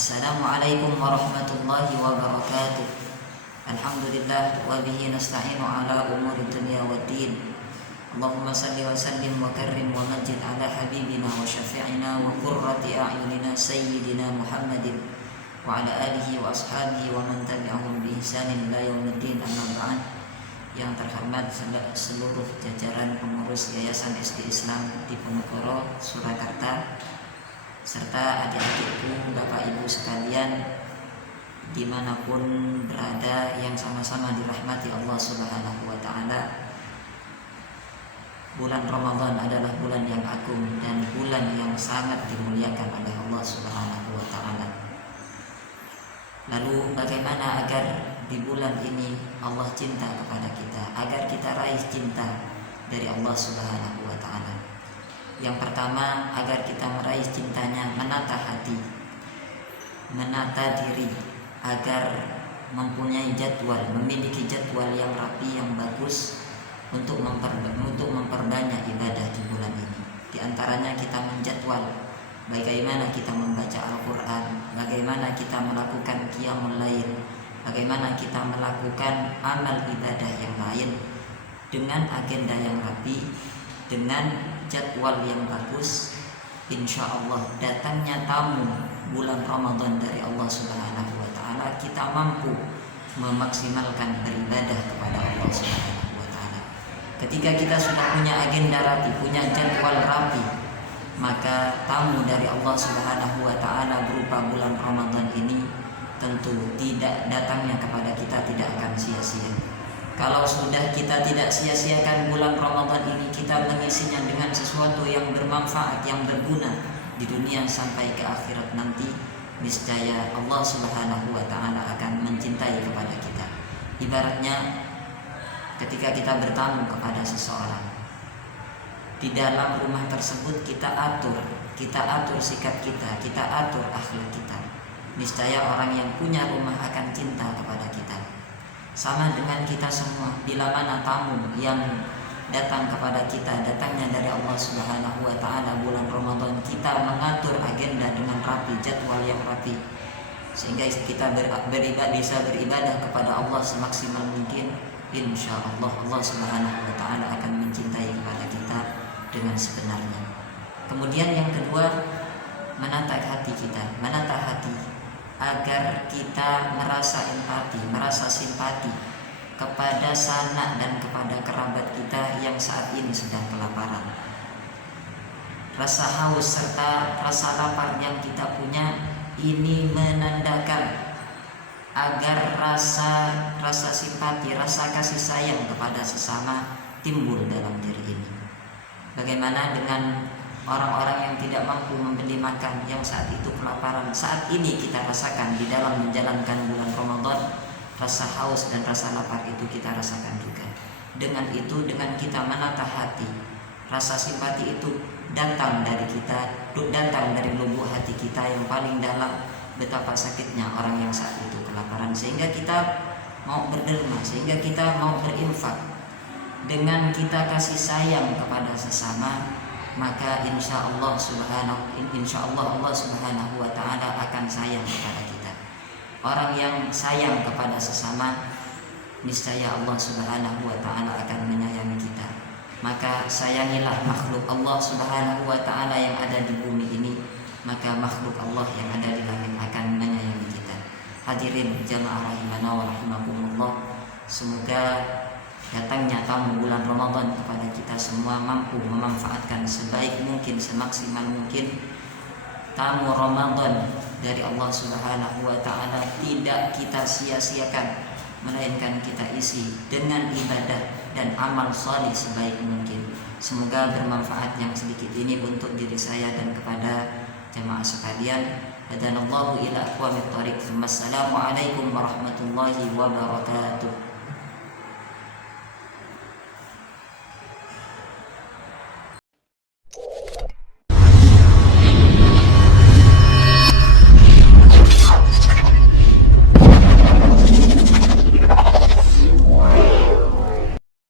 Assalamualaikum warahmatullahi wabarakatuh. Alhamdulillah wa bihi nasta'inu ala umuri dunya waddin. Allahumma salli wa sallim wa karrim wa majid ala habibina wa syafi'ina wa qurrati a'yunina sayyidina Muhammadin wa ala alihi wa ashabihi wa man tabi'ahum bi ihsanin ila yaumiddin, amma ba'd. Yang terhormat seluruh jajaran pengurus Yayasan SD Islam Diponegoro, Surakarta, serta adik-adikku, bapak ibu sekalian, dimanapun berada yang sama-sama dirahmati Allah Subhanahu wa Ta'ala. Bulan Ramadan adalah bulan yang agung dan bulan yang sangat dimuliakan oleh Allah Subhanahu wa Ta'ala. Lalu bagaimana agar di bulan ini Allah cinta kepada kita, agar kita raih cinta dari Allah Subhanahu wa Ta'ala? Yang pertama, agar kita meraih cintanya, menata hati, menata diri, agar mempunyai jadwal, memiliki jadwal yang rapi, yang bagus untuk memperbanyak ibadah di bulan ini. Di antaranya kita menjadwal bagaimana kita membaca Al-Quran, bagaimana kita melakukan qiyamul lail, bagaimana kita melakukan amal ibadah yang lain dengan agenda yang rapi, dengan jadwal yang bagus. Insya Allah datangnya tamu bulan Ramadan dari Allah Subhanahu wa Ta'ala, kita mampu memaksimalkan beribadah kepada Allah Subhanahu wa Ta'ala. Ketika kita sudah punya agenda rapi, punya jadwal rapi, maka tamu dari Allah Subhanahu wa Ta'ala berupa bulan Ramadan ini tentu tidak datangnya kepada kita tidak akan sia-sia. Kalau sudah kita tidak sia-siakan bulan Ramadan ini, kita mengisinya dengan sesuatu yang bermanfaat, yang berguna di dunia sampai ke akhirat nanti, niscaya Allah Subhanahu wa Ta'ala akan mencintai kepada kita. Ibaratnya ketika kita bertamu kepada seseorang, di dalam rumah tersebut kita atur sikap kita atur akhlak kita, niscaya orang yang punya rumah akan cinta kepada kita. Sama dengan kita semua, bila mana tamu yang datang kepada kita datangnya dari Allah Subhanahu wa Ta'ala bulan Ramadan, kita mengatur agenda dengan rapi, jadwal yang rapi, sehingga kita bisa beribadah kepada Allah semaksimal mungkin. Insya Allah Allah Subhanahu wa Ta'ala akan mencintai kepada kita dengan sebenarnya. Kemudian yang kedua, menata hati kita, agar kita merasa empati, merasa simpati kepada sanak dan kepada kerabat kita yang saat ini sedang kelaparan. Rasa haus serta rasa lapar yang kita punya ini menandakan agar rasa simpati, rasa kasih sayang kepada sesama timbul dalam diri ini. Bagaimana dengan orang-orang yang tidak mampu membeli makan, yang saat itu kelaparan? Saat ini kita rasakan di dalam menjalankan bulan Ramadan, rasa haus dan rasa lapar itu kita rasakan juga. Dengan itu, dengan kita menata hati, rasa simpati itu datang dari kita, datang dari lubuk hati kita yang paling dalam, betapa sakitnya orang yang saat itu kelaparan, sehingga kita mau berderma, sehingga kita mau berinfak. Dengan kita kasih sayang kepada sesama, maka insya Allah Allah Subhanahu wa Ta'ala akan sayang kepada kita. Orang yang sayang kepada sesama, niscaya Allah Subhanahu wa Ta'ala akan menyayangi kita. Maka sayangilah makhluk Allah Subhanahu wa Ta'ala yang ada di bumi ini, maka makhluk Allah yang ada di langit akan menyayangi kita. Hadirin jamaah rahimana wa rahimakumullah, semoga datangnya tamu bulan Ramadan kepada kita semua mampu memanfaatkan sebaik mungkin, semaksimal mungkin tamu Ramadan dari Allah Subhanahu wa Ta'ala. Tidak kita sia-siakan, melainkan kita isi dengan ibadah dan amal salih sebaik mungkin. Semoga bermanfaat yang sedikit ini untuk diri saya dan kepada jemaah sekalian. Hadanallahu ila aqwamit thariq. Wassalamualaikum warahmatullahi wabarakatuh.